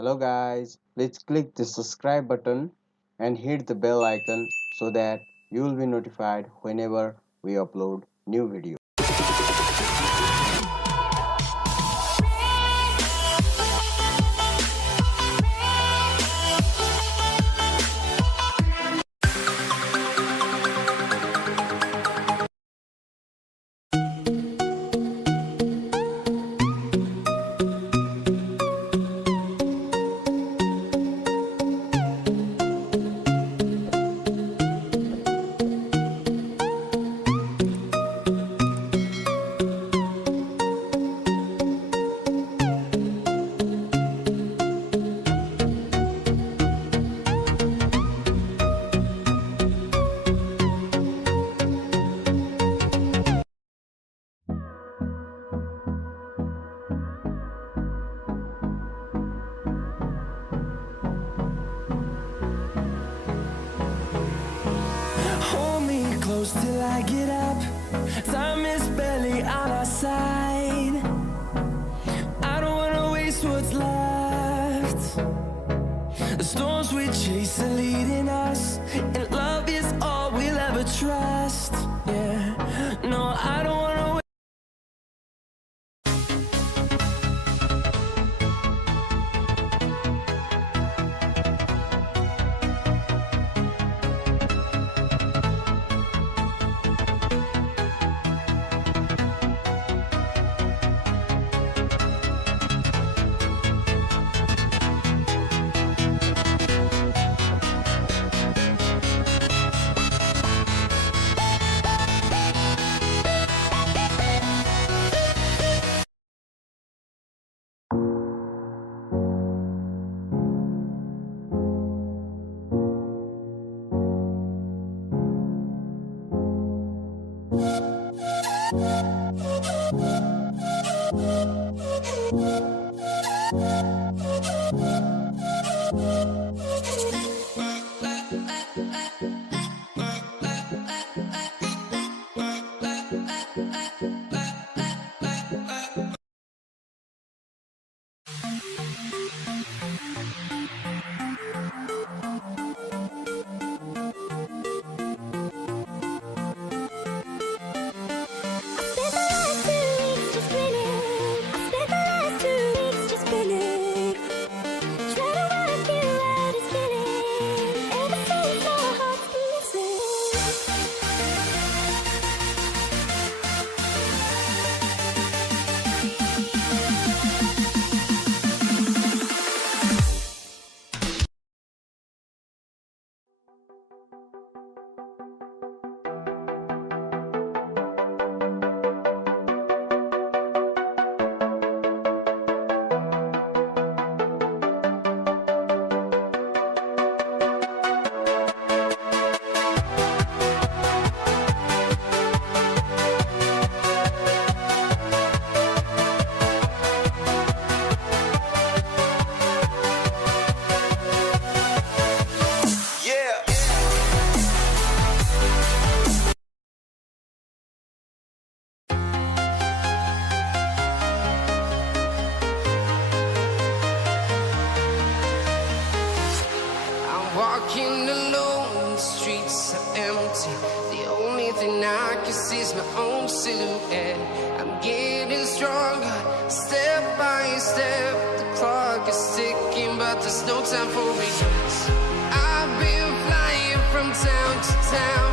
Hello guys, please click the subscribe button and hit the bell icon so that you will be notified whenever we upload new video. Hold me close till I get up. Time is barely on our side. I don't wanna waste what's left. The storms we chase are leading us, and love is all we'll ever trust. Yeah, no, I don't wanna walking alone, the streets are empty. The only thing I can see is my own silhouette. I'm getting stronger, step by step. The clock is ticking, but there's no time for regrets. I've been flying from town to town,